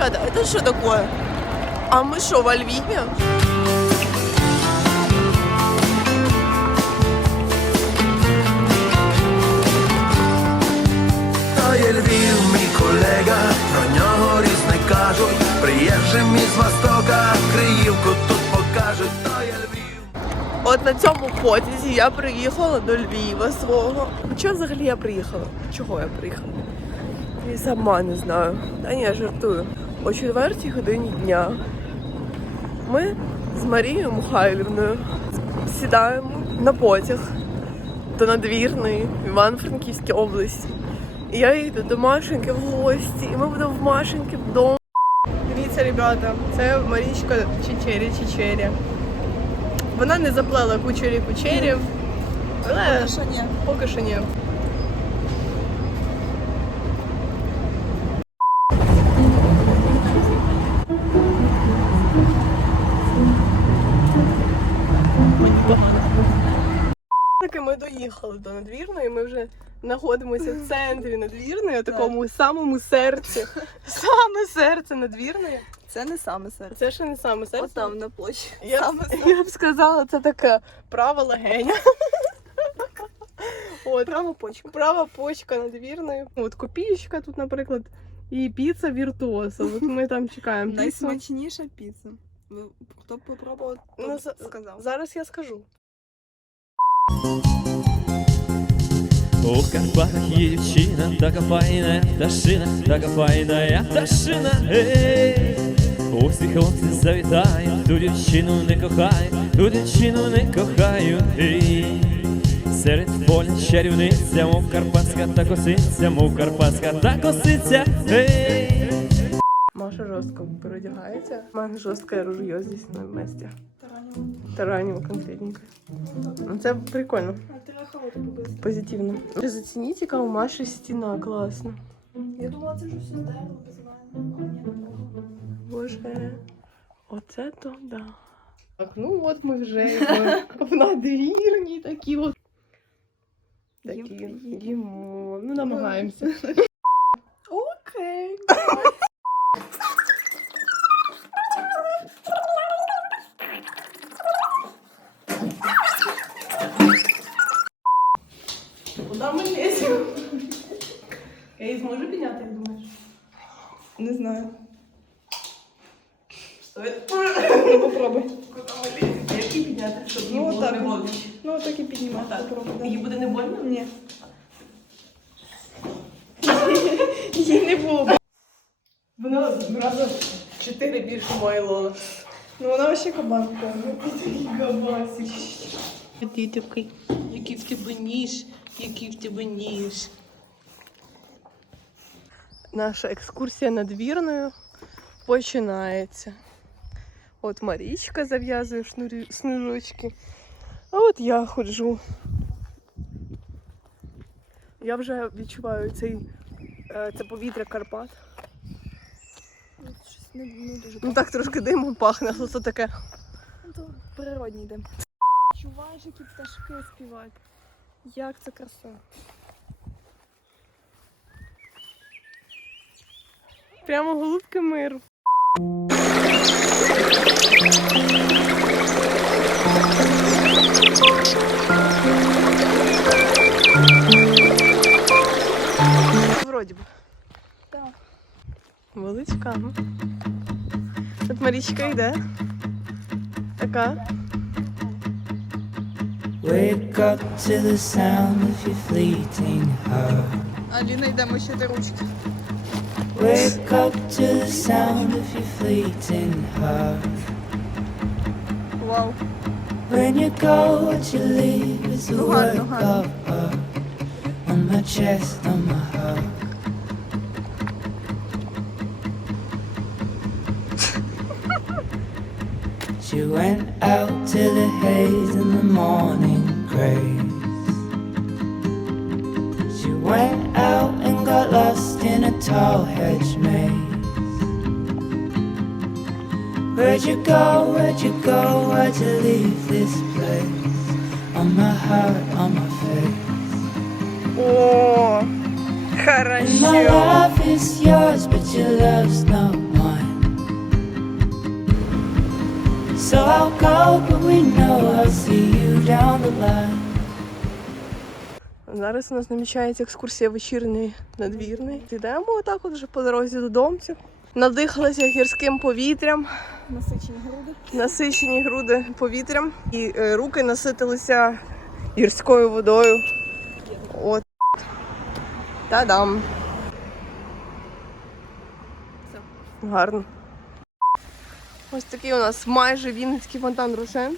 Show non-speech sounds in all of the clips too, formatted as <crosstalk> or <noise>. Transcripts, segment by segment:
Ребята, это что такое? А мы что, во є Львів, мій колега, про нього різне кажуть. Приїжджим із Востока, Криївку тут покажуть, то є Львів. От на цьому потязі я приїхала до Львова свого. Чого взагалі я приїхала? Чого я приїхала? Я сама не знаю. Та ні, я жартую. О четвертій годині дня ми з Марією Михайлівною сідаємо на потяг до надвірної в Івано-Франківській області. І я їду до Машеньки в гості, і ми будемо в Машеньки вдома. Дивіться, ребята, це Марічка Чечері Чечері. Вона не заплела кучері кучерів, але Що ні? поки що ні. Доїхали до надвірної, ми вже знаходимося в центрі надвірної, у такому самому серці. <laughs> Саме серце надвірної. Це не саме серце. Це ще не саме серце. От там на площі. Я, Саме б- я б сказала, це така права легеня. <laughs> От, прямо почка. права почка надвірної. От копієчка тут, наприклад, і піца віртуоза. От ми там чекаємо піцу. Найсмачніша піца. Ви хто б попробував, то Ну, за- сказав. Зараз я скажу. У Карпатах є дівчина, така файна пташина, така файна пташина, ей. Усі хлопці завітають, ту дівчину не кохаю, ту дівчину не кохаю, ей. Серед поля чарівниця, мов карпатська та косиця, мов карпатська та косиця, ей. Маша жорстко переодягається. Має жорстке ружье здесь на місці. Таранів конкретненько. Ну, Це прикольно, позитивно. Ви Зацініть, яка у Маші стіна класна. Я думала, це вже все здорово, без мене. Боже, оце то да. Так, ну от ми вже йдемо в надвірні такі от. Такі їмо. Ну, намагаємося. Окей. <laughs> Попробуй. Їй буде не больно? Ні. Їй не було. Вона разом чотири більше лола. Ну вона ще кабан повний. Габасик. Ти такий, який в тебе ніж, який в тебе ніж. Наша екскурсія надвірною починається. От Марічка зав'язує шнурочки, а от я ходжу. Я вже відчуваю цей, е, це повітря Карпат. Щось не, не дуже Ну так трошки димом пахне, але це таке. Ну, то природній дим. Чуваєш, які пташки співають. Як це краса. Прямо голубки миру. Величка. ну. Тут Марічка йде. Така. Wake up to the sound of your fleeting heart. Аліна, йдемо ще до ручки. Wake up to the sound of your fleeting heart. Вау. When you go, what you leave is a No hard, work no hard. of art. On my chest, on my She went out to the haze in the morning grace. She went out and got lost in a tall hedge maze. Where'd you go? Where'd you go? Why'd you leave this place? On my heart, on my face. О, My хорошо. love is yours, but your love's not Mine. go, but we know I'll see you down the line. Зараз у нас намічається екскурсія вечірній надвірний. Йдемо отак от вже по дорозі додому. Надихалися гірським повітрям, Насичені груди. насичені груди повітрям, і е, руки наситилися гірською водою. От. Та-дам. Гарно. Ось такий у нас майже вінницький фонтан Рошен.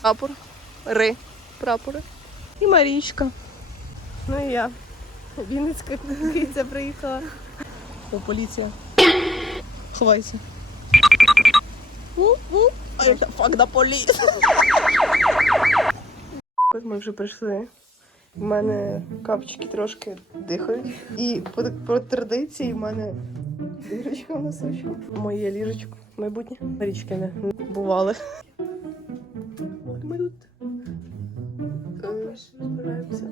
Прапор. Ри. Прапори. І Марічка. Ну і я. Вінницька киця приїхала. О, поліція. Ховайся. Вуп-вуп. А як fuck the police. Ми вже прийшли. У мене капчики трошки дихають. І по, по традиції в мене ліжечко носочку. Моє ліжечко. Майбутнє. Річки не бували. От ми тут. е, Збираємося.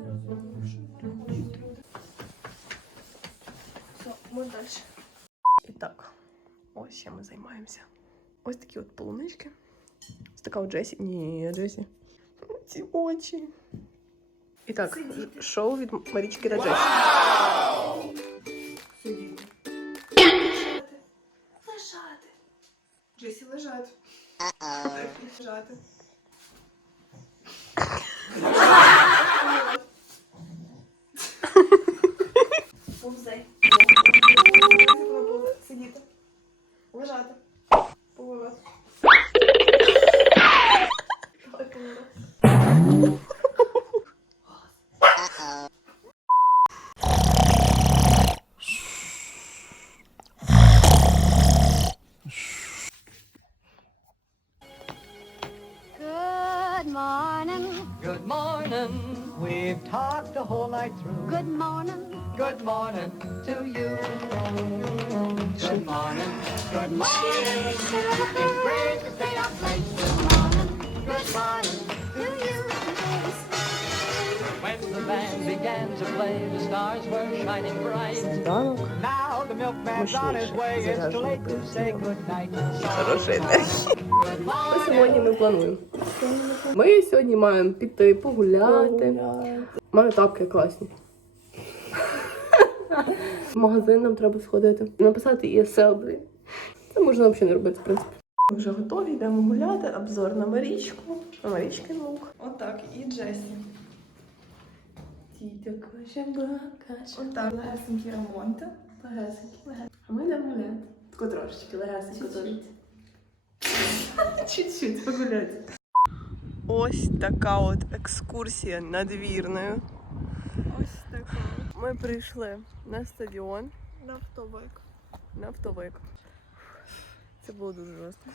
Ми далі. І так, ось чим ми займаємося. Ось такі от полунички. Ось така от Джесі. Ні, Джесі. Ці очі. І так, шоу від Марічки та Джесі. Лежати. the whole night through. good morning, Good morning to you. Good morning. Good morning. It's great to stay up late. good morning Good morning. to you. When the band began to play, the stars were shining bright. Ранок. Now the milkman's on his way. It's too late to say good night. Хороший день. Що сьогодні ми плануємо? Ми сьогодні маємо піти погуляти. У мене тапки класні. В магазин нам треба сходити. Написати ESL, блін. Це можна взагалі не робити, в принципі. Ми вже готові, йдемо гуляти. Обзор на Марічку. На Марічки лук. Отак, і Джесі. Тітя каже, каже. Отак, легесенькі ремонти. Легесенькі. А ми йдемо гуляти. Тако трошечки, легесенько теж. <laughs> Чуть-чуть погуляти. Ось така от екскурсія надвірною. Ось така. Ми прийшли на стадіон, Нафтовик. на автовик. Це було дуже жорстко.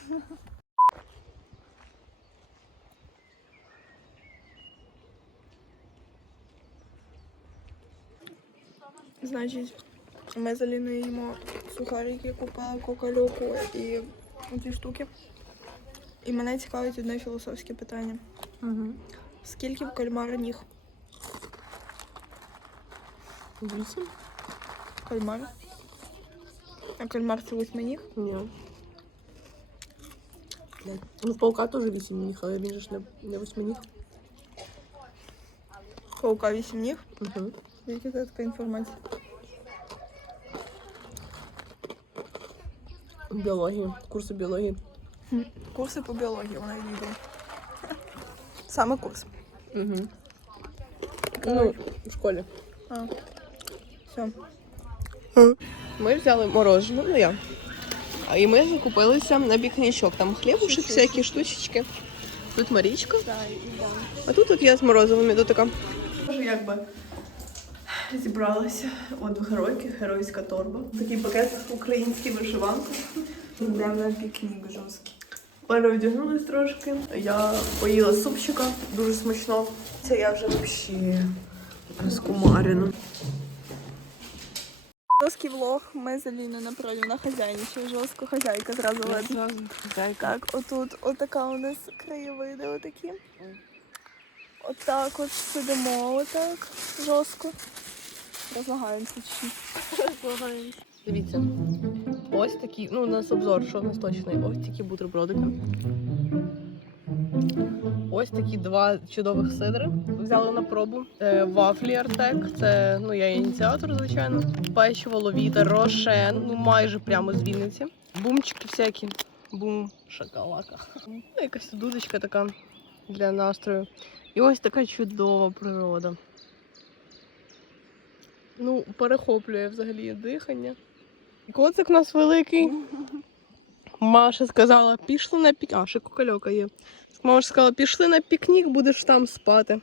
Значить, ми з Аліною їмо сухарики, купила кокальоку і ці штуки. І мене цікавить одне філософське питання. Угу. Скільки в кальмара ніг? Вісім? Кальмар? А кальмар це восьминіг? Ні. Ну, в паука теж вісім ніг, але він же ж не, не восьминіг. Паука вісім ніг? Угу. Звідки це така інформація? Біологія, курси біології. Курси по біології вона відвідує. Саме курс. Угу. Ну, в школі. А. Все. Ми взяли мороженое, ну я. А і ми закупилися на пікнічок. Там хлібушек, всякі штучечки. Тут Марічка. А тут от я з морозовим іду така. Якби зібралася. От в геройки, геройська торба. Такий пакет український вишиванки. Йдемо на пікнік жорсткий. Переодягнулись трошки. Я поїла супчика, дуже смачно. Це я вже взагалі розкумарена. Жорсткий влог. Ми з Аліною напротив на хазяйничі. Жорстко хазяйка зразу видно. Так, отут, отака у нас краєвиди отакі. Отак от сидимо, отак, жорстко. Розлагаємося. Розлагаємося. Дивіться. Ось такі, ну у нас обзор, що у нас точний. Ось такі бутербродики. Ось такі два чудових сидри. Взяли на пробу. Е, вафлі Артек. Це ну я ініціатор, звичайно. Печиво ловіта, рошен, ну майже прямо з Вінниці. Бумчики всякі. Бум, шоколака. Ну, якась дудочка така для настрою. І ось така чудова природа. Ну, перехоплює взагалі дихання. Коцик у нас великий. Маша сказала, пішли на пік. А, ще кукольока є. Маша сказала, пішли на пікнік, будеш там спати.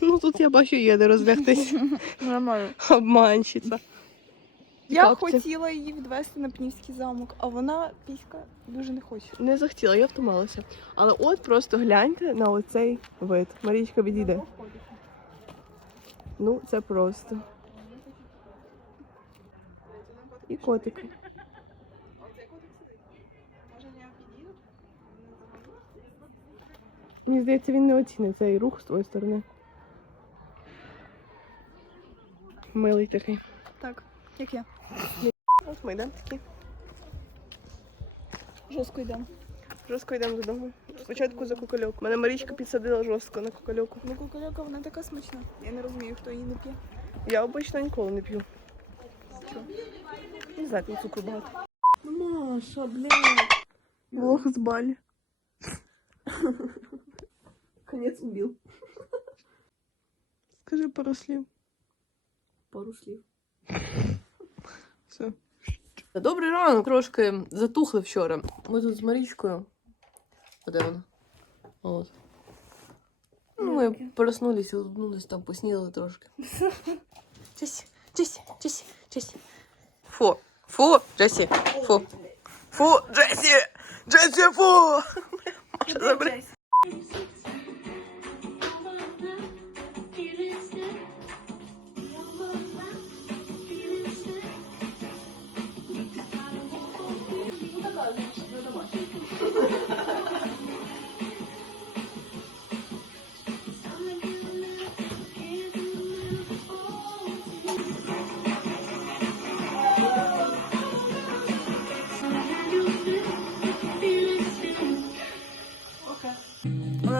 Ну тут я бачу, є де розлягтись. <laughs> Нормально. Обманщиця. Я Як хотіла її відвести на Пнівський замок, а вона піська дуже не хоче. Не захотіла, я втомилася. Але от просто гляньте на оцей вид. Марічка відійде. Ну, це просто. І котики. Мені здається, він не оцінить цей рух з твоєї сторони. Милий такий. Так, як я. От ми йдемо такі. Жорстко йдемо. Жорстко йдемо додому. Спочатку за кукольок. Мене Марічка підсадила жорстко на кукольоку. Ну, кукольока, вона така смачна. Я не розумію, хто її не п'є. Я обично ніколи не п'ю. Не знаю, там цукру багато. Маша, блядь. Влог з Балі. Конець убив. Скажи пару слів. Пару слів. Все. Добрий ранок, трошки затухли вчора. Ми тут з Марічкою. А де вона? От. Ну, ми проснулись, улыбнулись, там поснідали трошки. <laughs> Джесі, Джесі, Джесі, Джесі. Фу, Фу, Джесі, фу. Фу, Джесі, Джесі, фу. Маша, забери. У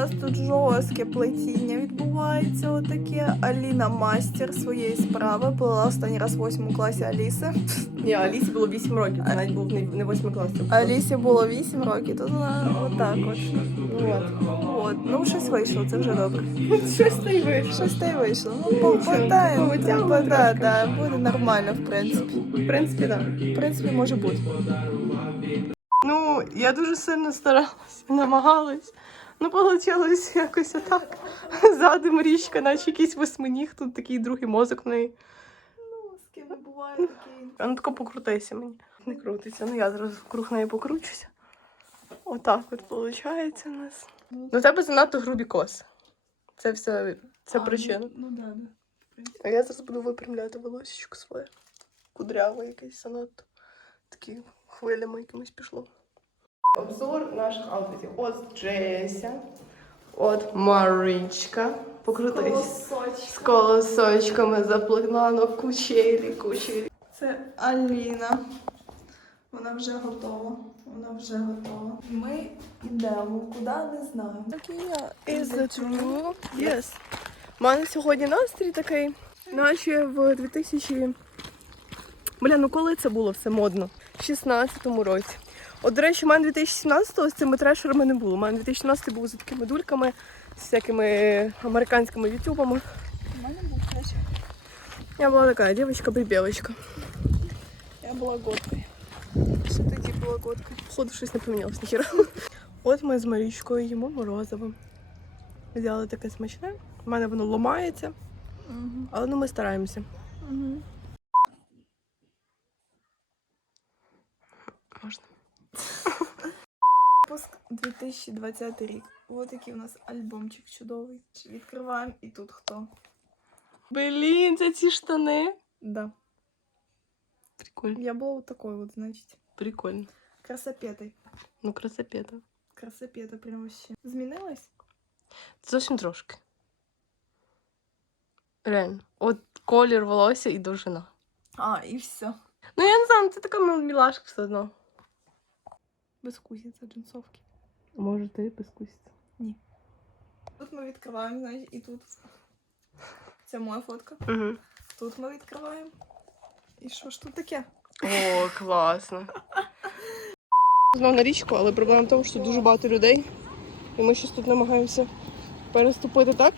нас тут жорстке плетіння відбувається отаке. Аліна мастер своєї справи. Плела останній раз в восьмому класі Аліси. <laughs> Ні, Алісі було 8 років, це навіть був не, не 8 клас. Алісі було 8 років, тут вона отак от. От. От, ну щось вийшло, це вже добре. <laughs> Щось та й вийшло. Щось та й вийшло. Ну, попитаємо, да, да, буде нормально, в принципі. В принципі, так. В принципі, може бути. Ну, я дуже сильно старалась, намагалась. Ну, вийшло <laughs> якось отак. Задом річка, наче якийсь восьминіг, тут такий другий мозок в неї. Ну, з ким буває такий. А ну тако покрутися мені. Не крутиться. Ну я зараз вкруг неї покручуся. Отак от виходить у нас. Ну, тебе занадто грубі коси. Це все це А, причина. Ну, ну да, да. А я зараз буду випрямляти волосечко своє. Кудряве якесь занадто. Такі хвилями якимось пішло. Обзор наших аутфітів. От Джеся. От Марічка. Покрутись. Колосочок. З колосочками заплигнано кучері, кучері. Це Аліна. Вона вже готова. Вона вже готова. Ми йдемо, куди не я. Is that true? Yes. У мене сьогодні настрій такий, наче в 2000... Бля, ну коли це було все модно? В 16-му році. От, до речі, у мене 2017-го з цими трешерами не було. У мене 2016 був з такими дульками, з всякими американськими ютубами. У мене був теж. Я була така дівчинка-бейбєвочка. Я була готкою. Що тоді була готкою? Походу, щось не помінялось ніхіра. От ми з Марічкою їмо морозиво. Взяли таке смачне. У мене воно ламається, Угу. але ну ми стараємося. Угу. Можна. Випуск 2020 рік. Ось який у нас альбомчик чудовий. Відкриваємо і тут хто? Блін, це ці штани. Да. Прикольно. Я була вот такой вот, значить. Прикольно. Красопетой. Ну, красопета. Красопета прям вообще. Змінилась? Зовсім трошки. Реально. От колір волосся і довжина. А, і все. Ну, я не знаю, ну, це така мил- мілашка все одно. Безкусиця джинсовки. Може, ти безкуситься. Тут ми відкриваємо, значить, і тут. Це моя фотка. Угу. Тут ми відкриваємо. І що ж тут таке? О, класно. Знов на річку, але проблема в тому, що тут дуже багато людей. І ми щось тут намагаємося переступити, так?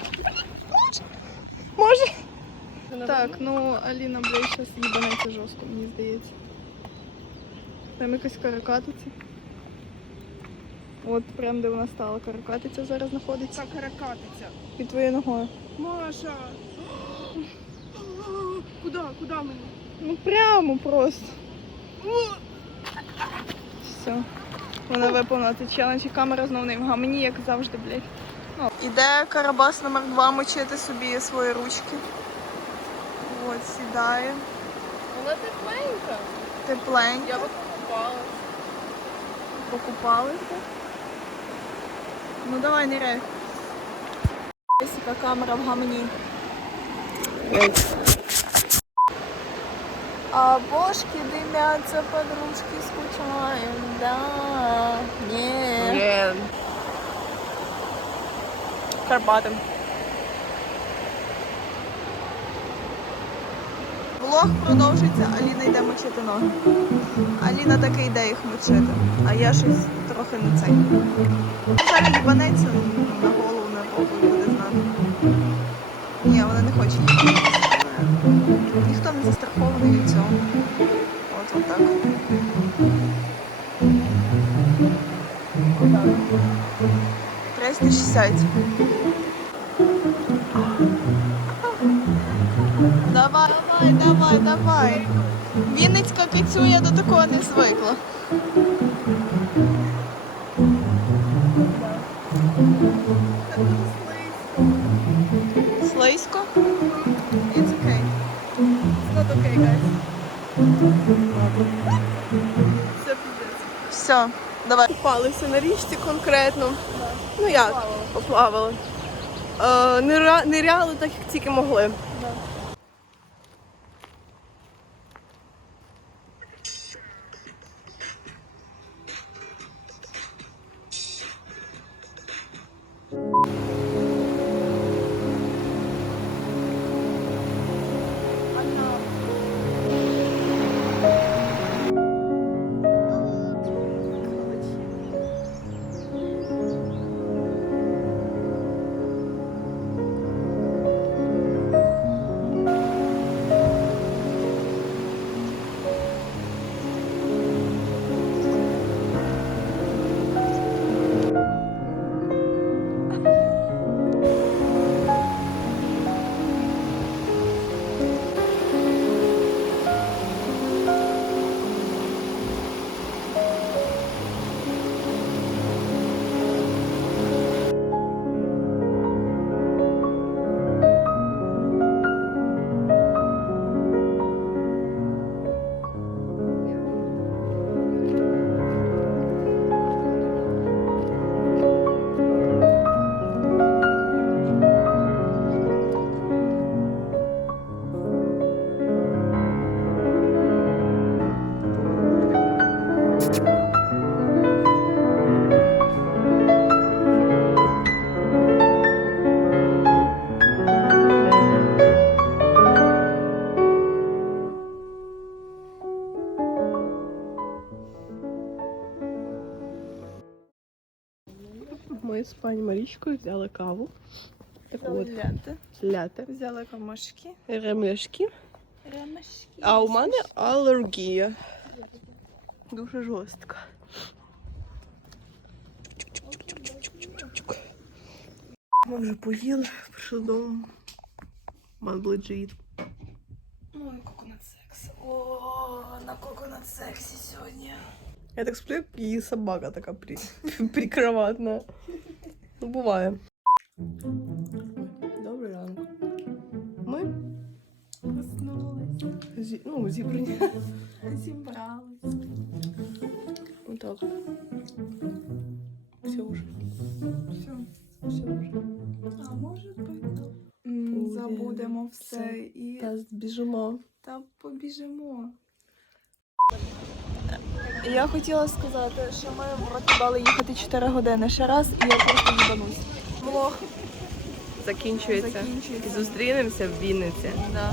Може? Так, ну Аліна, блядь, зараз їбанеться жорстко, мені здається. Там якась каракатиця. От прям де вона стала каракатиця зараз знаходиться. каракатиця. Під твоєю ногою. Маша! Куди? Куди мені? Ну прямо просто. Все. Вона виповнила цей челендж і камера знову не в гамні, як завжди, блядь. Ну. Іде Карабас номер 2 мочити собі свої ручки. От, сідає. Вона тепленька. Тепленько. Я би покупалась. Покупалися. Ну давай, ниряй. Ось яка камера в гамні. А бошки дымятся, подружки скучаем, да. Не. Блін. Влог продовжується, Аліна йде мочити ноги. Аліна таки йде їх мочити, а я щось трохи не цей. Зараз їбанеться на голову, на і буде знати. Ні, вона не хоче. Ніхто не застрахований від цього. От, от так. Отак. 360. Давай, давай, давай, давай. Вінницька кицю до такого не звикла. Слизько? It's okay. It's not okay, guys. Все давай. Купалися на річці конкретно. Ну як? Поплавали. Е, нира- ниряли так, як тільки могли. Ми з пані Марічкою взяли каву. Таку от Ляти. ляте. Взяли комашки. Ремешки. Ремешки. А у мене алергія. Дуже жорстка. Ми вже поїли, прийшли додому. Ман бледжит. Ой, коконат секс. О, на коконат сексі сьогодні. Я так сплю, як її собака така при... <laughs> прикроватна. Ну, буває. Добрий ранок. Ми зі... ну, зібрані. <laughs> Зібрались. Отак. Все вже. Все. Все вже. А може бути? Забудемо все все. і Та збіжимо. та побіжимо. Я хотіла сказати, що ми в роті їхати 4 години ще раз, і я просто їбанусь. Влог Закінчується. закінчується. Зустрінемося в Вінниці. Да.